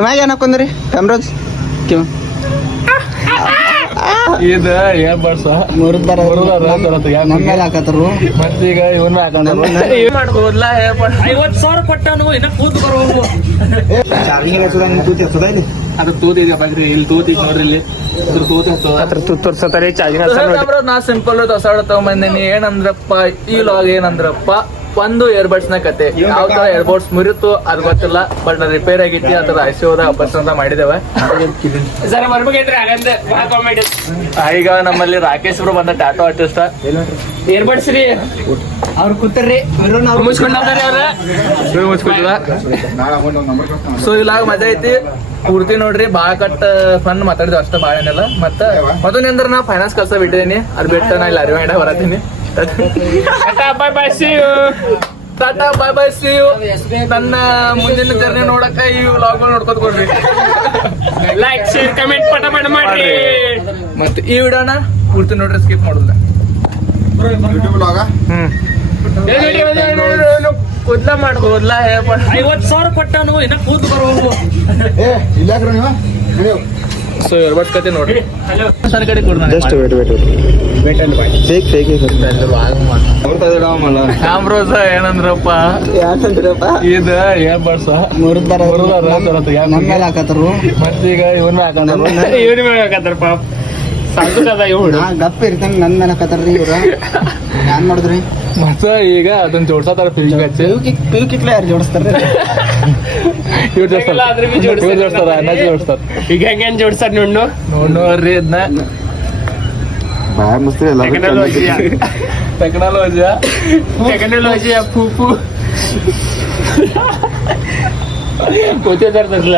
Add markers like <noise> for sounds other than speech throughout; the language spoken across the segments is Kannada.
ಕಿವ್ಯಾಗ ಏನ್ ಹಾಕೊಂಡ್ರಿ ಕ್ಯಾಮ್ರಾಜ್ ಕಿಮ್ ಇದ ಏನ್ ಬರ್ಸ ಮುರಿದ್ ನಮ್ಮ ಮೇಲೆ ಮತ್ತೆ ಮತ್ತೀಗ ಇವನ್ನ ಹಾಕೊಂಡ್ರು. ಏನ್ ಮಾಡ್ಬೋದ್ಲ ಐವತ್ ಸಾವಿರ ಕೊಟ್ಟನು ಇನ್ನ ಕೂತ್ ಬರೋ ಚಾರ್ಜಿಂಗ್ ಅದು ತೂತಿ ಹಚ್ಚದ ಇಲ್ಲಿ? ತೂತಿ ನೋಡ್ರಿ ಇಲ್ಲಿ. ಇದ್ರ ತೂತಿ ಹತ್ತದ ತೋರ್ಸತ್ತಾರಿ ಚಾರ್ಜಿಂಗ್ ಹಚ್ಚದ ನಾ ಸಿಂಪಲ್ ಹೊಸ ತಗೊಂಬಂದಿನಿ ಏನಂದ್ರಪ್ಪ? ಈ ಲಾಗ್ ಏನಂದ್ರಪ್ಪ? ಒಂದು ಏರ್ಬಡ್ಸ್ನ ಕತೆ. ಯಾವ ತರ ಏರ್ಬಡ್ಸ್ ಮುರಿತು ಅದ್ ಗೊತ್ತಿಲ್ಲ ಬಟ್ ರಿಪೇರ್ ಆಗೈತಿ ಅದ್ರ ಐಸಿ ಹೋದ ವಾಪಸ್ ಅಂತ ಮಾಡಿದೇವೆ? ಈಗ ನಮ್ಮಲ್ಲಿ ರಾಕೇಶ್ ಅವರು ಬಂದ ಟಾಟೋ ಆರ್ಟಿಸ್ಟ್ ಏರ್ಬಡ್ಸ್ ರೀ. ಅವ್ರು ಕೂತಾರ್ರಿ ಅವ್ರ ಸೊ ಇಲ್ಲಾಗ ಮಜಾ ಐತಿ. ಪೂರ್ತಿ ನೋಡ್ರಿ ಬಾಳ ಕಟ್ ಫನ್ ಮಾತಾಡಿದ್ವಿ ಅಷ್ಟ ಬಾಳ ಏನಿಲ್ಲ ಮತ್ತ ಮೊದಲಿಂದ್ರ ನಾ ಫೈನಾನ್ಸ್ ಕಲ್ಸ ಬಿಟ್ಟಿದ್ದೀನಿ ಅದ್ ಬಿಟ್ಟು ನಾ ಇಲ್ಲಿ ಅರಿವಾಯ್ಡ ಬರತೀನಿ. Bye bye see tata bye bye see you ನನ್ನ ಮುಂದಿನ ಜರ್ನಿ ನೋಡಕ ಈ ವ್ಲಾಗ್ ನೋಡ್ಕೊತ ಕೊಡ್ರಿ. ಲೈಕ್ ಶೇರ್ ಕಮೆಂಟ್ ಪಟ ಪಟ ಮಾಡ್ರಿ. ಮತ್ತೆ ಈ ವಿಡಿಯೋನ ಪೂರ್ತಿ ನೋಡ್ರಿ ಸ್ಕಿಪ್ ಮಾಡೋದಿಲ್ಲ. ಕೂದ್ಲ ಮಾಡ್ಬೋದ್ಲ ಐವತ್ ಸಾವಿರ ಕೊಟ್ಟನು ಇನ್ನ ಕೂತ್ ಬರೋ ಸೊ ಇರ್ಬಟ್ ಕತೆ ನೋಡ್ರಿ ಹಲೋ ಸರ್ ಕಡೆ just wait wait wait fake fake ಕ್ಯಾಮ್ರೋಸ ಏನಂದ್ರಪ್ಪ? ಯಾಕಂದ್ರಪ್ಪ? ಇದು ಏನ್ ಬರ್ಸ? ಮುರಿದ್ ನಮ್ಮ ಮೇಲೆ ಹಾಕತ್ತಾರು. ಮತ್ತೀಗ ಇವನ್ನ ಹಾಕೊಂಡ್ರು <laughs> ಇವ್ರಿ ಮಾಡ್ಬೇಕಂತಾರ ಪಾಪ. ಸಾಕು ಕದ ಇವ್ರು. ನಾ ಗಪ್ಪ ಇರ್ತೇನೆ ನನ್ನ ಮೇಲೆ ಹಾಕತ್ತಾರ್ರಿ ಇವ್ರ. ಏನ್ ಮಾಡಿದ್ರಿ? ಮತ್ತ ಈಗ ಅದನ್ನ ಜೋಡ್ಸತ್ತಾರ ಫಿಲ್ಮ್ ಪಿಲ್ಕಿಕ್ಲೆ ಪಿಲ್ ಕಿಕ್ ಪಿಲ್ ಕಿಕ್ಲ ಯಾರು ಜೋಡ್ಸ್ತಾರ <laughs> ಇಲ್ಲ, ಆದ್ರೆ ಬಿ ಜೋಡ್ಸ್ತಾರೆ. ಇವ್ರು ಜೋಡ್ಸ್ತಾರ ಅಣ್ಣ ಜೋಡ್ಸ್ತಾರ ಈಗ ಹೆಂಗೇನ್ ಜೋಡ್ಸಾರ ನೋಡು ನೋಡ್ರಿ ಇದನ್ನ ಟೆಕ್ನಾಲಜಿ ಟೆಕ್ನಾಲಜಿ ಟೆಕ್ನಾಲಜಿ ಪೂಪು ಕೂತಿದಾರ ತರ್ಲ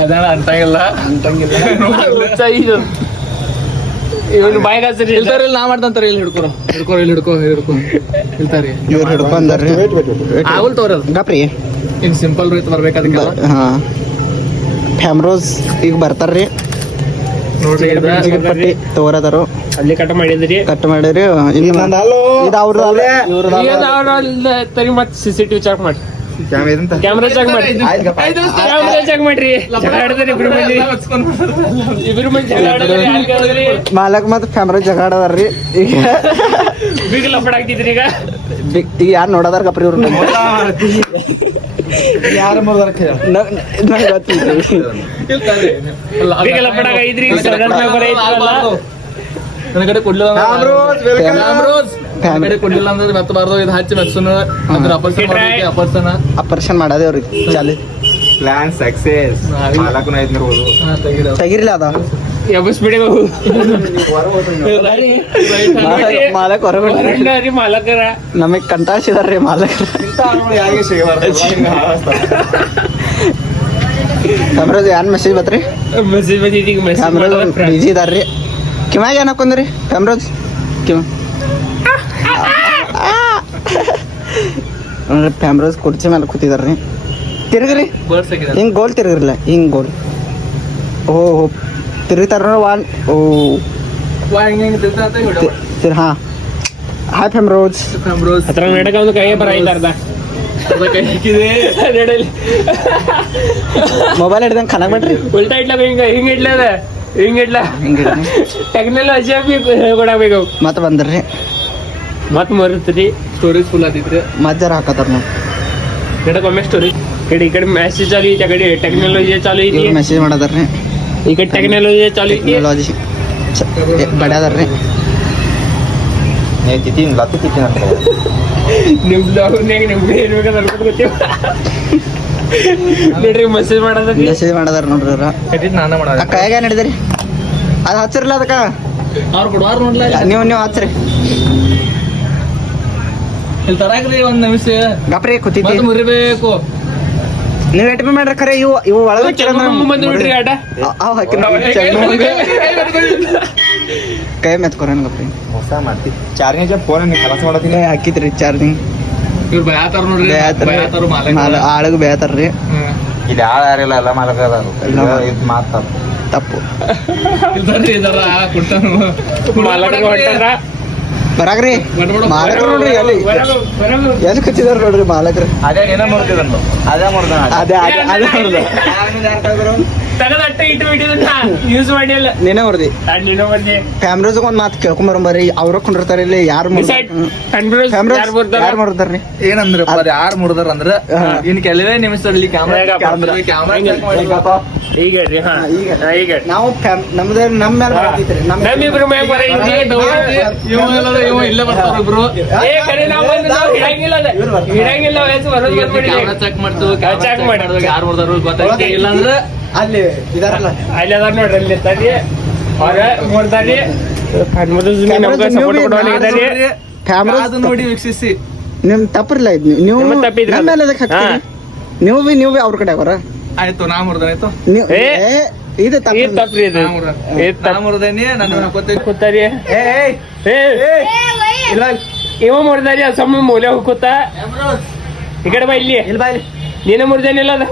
ಅದೇನ ಅಂತಂಗಿಲ್ಲ ಇವನು ಬಾಯಿಗೆ ನಾ ಮಾಡ್ತಂತಾರ ಇಲ್ಲಿ ಹಿಡ್ಕೊರ ಹಿಡ್ಕೊ ಇಲ್ಲಿ ಹಿಡ್ಕೊ ಹಿಡ್ಕೊ. ಇವ್ರು ಹಿಡ್ಕೊಂಡಾರ್ರಿ ಆಗುಲ್ ತೋರದು ಗಪ್ರಿ. ಈಗ ಸಿಂಪಲ್ ರೀತಿ ಬರ್ಬೇಕು ಅದಕ್ಕೆಲ್ಲ. ಹಾ. ಫ್ಯಾಮ್ರೋಸ್ ಈಗ ಬರ್ತಾರ್ರಿ. ನೋಡ್ರಿ ಪಟ್ಟಿ ತಗೋರದಾರು ಅಲ್ಲಿ ಕಟ್ ಮಾಡಿದ್ರಿ. ಕಟ್ ಮಾಡಿರಿ ಇಲ್ಲಿ. ಇದು ಅವ್ರದ್ದು ಇವ್ರದ್ದು ತರಿ ಮತ್ತೆ ಸಿ ಸಿ ಟಿವಿ ಚೆಕ್ ಮಾಡಿ. ಕ್ಯಾಮ್ರಾ ಚೆಕ್ ಮಾಡಿ ಕ್ಯಾಮ್ರಾ ಚೆಕ್ ಮಾಡ್ರಿ. ಜಗಳ ಆಡ್ತಾರೆ ಇಬ್ರು ಮಂದಿ. ಇಬ್ರು ಮಂದಿ ಮಾಲಕ್ ಮತ್ತೆ ಫ್ಯಾಮ್ರಾ ಜಗಾಡದಾರ್ರಿ ಈಗ ಬಿಗ್ ಲಪಡ ಹಾಕಿದ್ರಿ ಈಗ. ಈಗ ಯಾರು ನೋಡದಾರ ಕಪ್ರಿ ಇವ್ರು ಯಾರು ನಂಗೆ ಗೊತ್ತಿಲ್ರಿ ಬೀಗ ಸಡನ್ ಐತಲ್ಲ ನನ್ನ ಕಡೆ ಕೊಡ್ಲಿಲ್ಲ ಕಡೆ ಅಂದ್ರೆ ಇದು ಹಚ್ಚಿ ಅದ್ರ ಅಪರ್ಸನ್ ಅಪರ್ಸನ ಚಾಲಿ. ಪ್ಲಾನ್ ಸಕ್ಸೆಸ್ ಮಾಲಕನ ಐದ್ನೂರು ಹಾ ತೆಗಿದ ತೆಗಿರ್ಲಿ ಅದ. ಎಬ್ಬಸ್ ಬಿಡಿ ಬಾಬು ಮಾಲಕ್- ಮಾಲಕರ. ನಮಗ್ ಕಂಟಾಳ್ಸಿದಾರ್ರಿ ಮಾಲಕ್. ಯಾರಿಗೆ ಸಿಗಬಾರ್ದು? ಕ್ಯಾಮ್ರಾಜ್ ಏನ್ ಮೆಸೇಜ್ ಬತ್ರಿ ಮೆಸೇಜ್ ಬಂದಿದ್ದೀಗ ಮೆಸೇಜ್ ಬಿಜಿ ಇದಾರ್ರಿ. ಕಿವ್ಯಾಗ ಏನ್ ಹಾಕೊಂಡ್ರಿ ಕ್ಯಾಮ್ರಾಜ್ ಕಿಮ್ ನೋಡ್ರಿ ಕ್ಯಾಮ್ರಾಜ್ ಕುರ್ಚಿ ಮೇಲೆ ಕೂತಿದಾರ್ರಿ. ತಿರುಗ್ರಿ. ಹಿಂಗ್ ಗೋಲ್ ತಿರುಗಿರಲ್ಲ ಹಿಂಗ್ ಗೋಲ್ ಓ ಹೋ ತಿರುಗ್ತಾರ ವಾಲ್ ಓ. ಹಾ. ಹಾಯ್ ಫ್ಯಾಮ್ರೋಜ್ ಕ್ಯಾಮ್ರೋಸ್ ಹತ್ರ ನಡಕ ಒಂದು ಕೈ ಬರ ಐತಾರ್ದ ಕೈ ಹಾಕಿದೆ. ನಡಲಿ ಮೊಬೈಲ್ ಹಿಡ್ದಂಗೆ ಕನಕ್ ಬಿಡ್ರಿ ಉಲ್ಟಾ ಇಡ್ಲ ಹಿಂಗ ಹಿಂಗ ಇಡ್ಲದ ಹಿಂಗ ಇಡ್ಲ ಹಿಂಗೆ ಟೆಕ್ನಾಲಜಿ ಕೊಡಬೇಕು. ಮತ್ತೆ ಬಂದ್ರಿ. ಮತ್ ಮರುತ್ರಿ. ಸ್ಟೋರೇಜ್ ಫುಲ್ ಆದಿತ್ರಿ ಮಜ್ಜಾರ ಹಾಕತ್ತಾರ ನಾವು ನಡಕೊಮ್ಮೆ ಸ್ಟೋರಿ ಕಡೆ ಈ ಕಡೆ ಮೆಸೇಜ್ ಚಾಲು ಐತಿ ಕಡೆ ಟೆಕ್ನಾಲಜಿ ಚಾಲು ಐತಿ. ಮೆಸೇಜ್ ಮಾಡದಾರ್ರಿ. ಈ ಕಡೆ ಟೆಕ್ನಾಲಜಿ ಚಾಲು ಐತಿ. ಟೆಕ್ನಾಲಜಿ ಬಡ್ಯಾದಾರ್ರಿ. ತಿಥಿ ಲತ್ತು ತಿಥಿ ಅಂತ. ನಿಮ್ ಬ್ಲಾಗ್ನಾಗ ನಿಮ್ಗೆ ಇರ್ಬೇಕಂತ ಅನ್ಕೊಂಡು ನೋಡ್ರಿ ಮೆಸೇಜ್ ಮಾಡದ್ರಿ ಮೆಸೇಜ್ ಮಾಡದಾರ ನೋಡ್ರಿ ಅವ್ರ. ನಾನ ಮಾಡೋದ ಕೈಯಾಗ ನಡೆದ್ರಿ ಅದು ಹಚ್ಚಿರ್ಲ ಅದಕ್ಕ? ಅವ್ರು ಕೊಡುವಾರ ನೋಡ್ಲ? ನೀವು ನೀವು ಹಚ್ಚ್ರಿ. ಇಲ್ಲಿ ತರಾಕ್ರಿ ಒಂದ್ ನಿಮಿಷ. ಗಪ್ರಿ ಕೂತಿದ್ದಿ. ಮತ್ತೆ ಮುರಿಬೇಕು. ನೀವು ಎಟ್ ಮಾಡ್ರಿ ಖರೆ ಇವು ಇವು ಒಳಗೆ ನೋಡ್ರಿ. ಆಟ. ಅವ್ ಹಾಕಿ ಕೈ ಮೆತ್ಕೊರ ಗಪ್ರಿ. ಹೊಸ ಮಾಡ್ತಿ. ಚಾರ್ಜಿಂಗ್ ಫೋನ್ ಕೆಲಸ ಮಾಡತ್ತೀನಿ. ಕೈ ಹಾಕಿದ್ರಿ ಚಾರ್ಜಿಂಗ್. ಇವ್ರು ಬಯಾತಾರ ನೋಡ್ರಿ ಬಯಾತಾರ ಮಾಲಕ ಆಳಗ್ ಬೇತಾರ್ರಿ ಇಲ್ಲಿ ಆಳ ಯಾರಿಲ್ಲ ಎಲ್ಲ ಮಾಲಕ ಅದಾರು ಎಲ್ಲ ಮಾಲಕ. ಇದು ಮಾತಾಡ ತಪ್ಪು. ಇಲ್ದಾರಿ ಇದಾರ ಕೊಡ್ತಾನು ಮಾಲಕ ಹೊಂಟಾರ ಬರಾಗ್ರಿ. ಮಾಲಕ್ರು ನೋಡ್ರಿ ಅಲ್ಲಿ. ಎಲ್ಲಿ ಕಚ್ಚಿದಾರ ನೋಡ್ರಿ ಮಾಲಕ್ರು? ಅದೇ ಏನ ಮಾಡ್ತಿದ್ರು ಅದೇ ಮಾಡ್ದ ಅದೇ ಅದೇ ಬಂದಿ ಕ್ಯಾಮ್ರಾಸ್ ಒಂದ್ ಮಾತು ಕೇಳ್ಕೊಂಬರಂಬರಿ ಅವ್ರ ಕುಂಡಿರ್ತಾರ ಇಲ್ಲಿ ಯಾರು ಯಾರು ಯಾರು ಮಾಡ್ತಾರ್ರಿ ಯಾರು ಮುಡ್ದಾರ ಅಂದ್ರ. ಇನ್ ಕೆಲವೇ ನಿಮಿಷದಲ್ಲಿ ಕ್ಯಾಮ್ರಾ? ಕ್ಯಾಮ್ರಾ ಈಗ ಹೇಳ್ರಿ ಹಾ. ಈಗ. ಈಗ. ಹೇಳ್ರಿ. ನಾವು ನಮ್ದೇ ನಮ್ಮ ಮೇಲೆ ಬರ್ತೈತ್ರಿ ನಮ್ಮ ನಮ್ಮಿಬ್ರು ಮ್ಯಾಗ ಬರ ಹಿಂಗೆ ಇವ ಇಲ್ಲದ ಇವ ಇಲ್ಲೇ ಬರ್ತಾರ ಇಬ್ರು. ಏ ಕರೆ ನಾವು ಬಂದು ನಾವು ಹಿಡಂಗಿಲ್ಲ ಅದ. ಹಿಡಂಗಿಲ್ಲ ವಯಸ್ಸು ಬರೋದು ಬಂದ್ಬಿಡಿ. ಕ್ಯಾಮ್ರಾ ಚೆಕ್ ಮಾಡ್ತು check ಚೆಕ್ ಮಾಡಿ. ಮಾಡಿದಾಗ ಯಾರು ಮುಡ್ದಾರು ಗೊತ್ತಾಗ್ತಿ ಇಲ್ಲ ಅಂದ್ರೆ ಅಲ್ಲಿ ಇದಾರಲ್ಲ. ಅಲ್ಲಿ ಅದನ್ನ ನೋಡ್ರಿ ಅಲ್ಲಿ ಇರ್ತಾರಿ ಅವ್ರ ನೋಡ್ತಾರಿ ಕಣ್ಮುದ್ದು ನಮ್ಗೆ ಸಪೋರ್ಟ್ ಕೊಡೋನಿದ್ದಾರಿ ಕ್ಯಾಮ್ರಾ ಅದು ನೋಡಿ ವೀಕ್ಷಿಸಿ. ನಿಮ್ ತಪ್ಪಿರ್ಲ ಇದ್ ನೀವು ನಿಮ್ಮ ತಪ್ಪಿದ್ರಿ ನಮ್ಮ ಮೇಲೆ ಅದಕ್ಕೆ ಹಾಕ್ತೀರಿ. ಹಾ. ನೀವು ಬಿ ನೀವು ಬಿ ಅವ್ರ ಕಡೆ ಅವರ. ಆಯ್ತು ನಾ ಮುರ್ದಾಯ್ತು ನೀವು ಏ. ಏ, ಇದು ತಪ್ಪ್ರಿ ನಾ ತಪ್ಪು ಮುರ್ದೇನಿ ನನ್ನ ಕೂತಾರಿ ಏ ಏ, ಏ. ಇವ ಮುರ್ದಾರಿ ಅಸಮ್ಮ ಮೂಲೆ ಹೋಗ್ಕೂತ ಈ ಕಡೆ ಬಾ ಇಲ್ಲಿ. ಇಲ್ಲಿ ಬಾ ಇಲ್ಲಿ. ನೀನು ಮುರ್ದೇನಿಲ್ಲ ಅದ.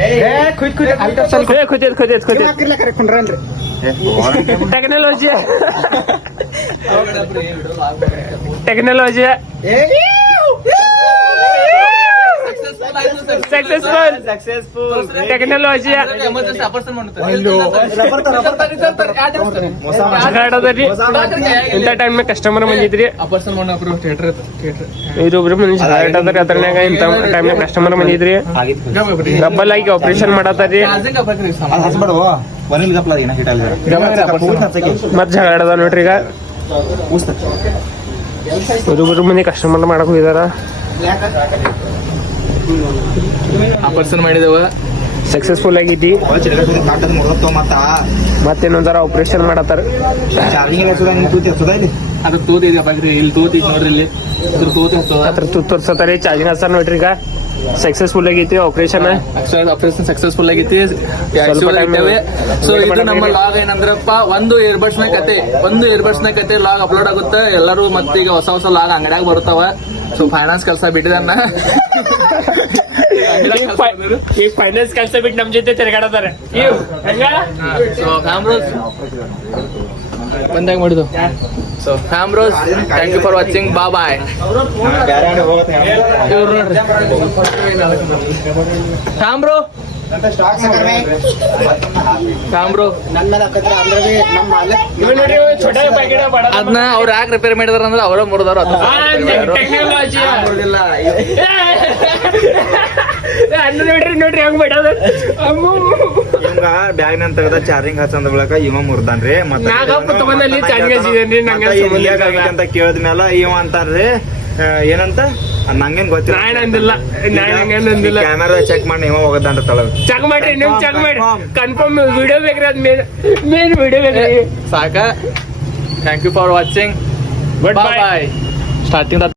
ಏ ಕುಯ್ತ್ ಕುಯ್ತ್. ಅಲ್ಲಿ ಸ್ವಲ್ಪ. ಏ ಕೂತಿದ್ ಕೂತಿದ್ ನೀವು ಕೂತಿದ್ ಹಾಕಿರ್ಲ ಕರೆ ಕುಂಡ್ರನ್ರಿ? ಟೆಕ್ನಾಲಜಿ. ಟೆಕ್ನಾಲಜಿ. ಏ ಸಕ್ಸಸ್ಫುಲ್ ಟೆಕ್ನಾಲಜಿ ಎಮರ್ಜೆನ್ಸಿ ಆಪರೇಷನ್ ಜಗಾಡೋದ್ರಿ ಇಂಥ ಟೈಮ್ನಾಗ ಕಸ್ಟಮರ್ ಬಂದಿದ್ರಿ ಇದೊಬ್ರು ಮನುಷ್ಯ ಜಗಾಡೋದ್ರಿ ಅದ್ರನ್ಯಾಗ ಇಂಥ ಟೈಮ್ನಾಗ ಕಸ್ಟಮರ್ ಬಂದಿದ್ರಿ ಡಬ್ಬಲ್ ಆಗಿ ಆಪರೇಷನ್ ಮಾಡತ್ತಾರಿ ಮತ್ ಜಗಳಾಡದ ನೋಡ್ರಿ ಈಗ ಇಬ್ಬರು ಮಂದಿ ಕಸ್ಟಮರ್ ಮಾಡಕ್ ಹೋಗಿದಾರ ಆಪರೇಷನ್ ಮಾಡಿದವ? ಸಕ್ಸಸ್ಫುಲ್ ಆಗಿದ್ದಿ. ಮತ್ತೇನೊಂದರ ಆಪರೇಷನ್ ಮಾಡತ್ತಾರ? ಅದ್ರ ತೂತ್ ಇಲ್ಲಿ? ತೂತ್ ಐತಿ ನೋಡ್ರಿ ಇಲ್ಲಿ. ತೂತ್ ಅದ್ರ ತೋರ್ಸತ್ತಾರಿ ಚಾರ್ಜಿಂಗ್ ನೋಡ್ರಿ ಈಗ. ಸಕ್ಸಸ್ಫುಲ್ ಆಗೈತಿ ಆಪರೇಷನ್ ಆಪರೇಷನ್ ಸಕ್ಸಸ್ಫುಲ್ ಆಗೈತಿ ಸೊ ಇದು ನಮ್ಮ ಲಾಗ್ ಏನಂದ್ರಪ್ಪ ಒಂದು ಇಯರ್ಬಡ್ಸ್ನ ಕತೆ. ಒಂದು ಇಯರ್ಬಡ್ಸ್ನ ಕತೆ ಲಾಗ್ ಅಪ್ಲೋಡ್ ಆಗುತ್ತೆ. ಎಲ್ಲರೂ ಮತ್ತೀಗ ಹೊಸ ಹೊಸ ಲಾಗ್ ಅಂಗಡಿಯಾಗ ಬರ್ತಾವ ಸೊ ಫೈನಾನ್ಸ್ ಕೆಲಸ ಬಿಟ್ಟಿದನ್ನ <laughs> ಈಗ ಫೈನಾನ್ಸ್ ಕೆಲಸ ಬಿಟ್ಟು ನಮ್ ಜೊತೆ ತಿರ್ಗಾಡತಾರೆ ಬಂದಾಗ ಮಾಡುದು. ಸೊ ಫ್ಯಾಮ್ರೋಸ್ ಥ್ಯಾಂಕ್ ಯು ಫಾರ್ ವಾಚಿಂಗ್ ಬಾ ಬಾಯ್ ಫ್ಯಾಮ್ರೋ ಅದನ್ನ ಅವ್ರು ಯಾಕೆ ರಿಪೇರ್ ಮಾಡಿದಾರ ಅಂದ್ರೆ ಅವರ ಮುರಿದಾರ ನೋಡ್ರಿ ನೋಡ್ರಿ ಹಂಗ್ ಬಿಡೋದು ಇವಂಗ ಬ್ಯಾಗ್ ನನ್ ತೆಗದ ಚಾರ್ಜಿಂಗ್ ಹಚ್ಚಂದ ಬಳಕ ಇವ ಮುರ್ದಾನ್ರಿ ರೀ. ನಾಗಪ್ಪ ತಗೊಂಡಲ್ಲಿ charging ಹಚ್ಚಿದೇನ್ರಿ, ನಂಗೆ ಮತ್ತ ಇದು ಸಂಬಂಧ ಹೇಗ್ ಆಗೈತೆ ಅಂತ ಇವ ಅಂತಾನ್ರಿ ಏನಂತ? ನಂಗೇನ್ ಗೊತ್ತಿಲ್ಲ. ಕ್ಯಾಮೆರಾ ಚೆಕ್ ಮಾಡಿ ಇವ ಹೋಗದಂತ ತಳಗ ಚೆಕ್ ಮಾಡ್ರಿ ನೀವು ಚೆಕ್ ಮಾಡಿ ಕನ್ಫರ್ಮ್ ವಿಡಿಯೋ ಬೇಕ್ರಿ ಅದ್ ಮೇನ್ ಮೇನ್ ವಿಡಿಯೋ ಬೇಕ್ರಿ. ಸಾಕ. Thank you for watching but bye starting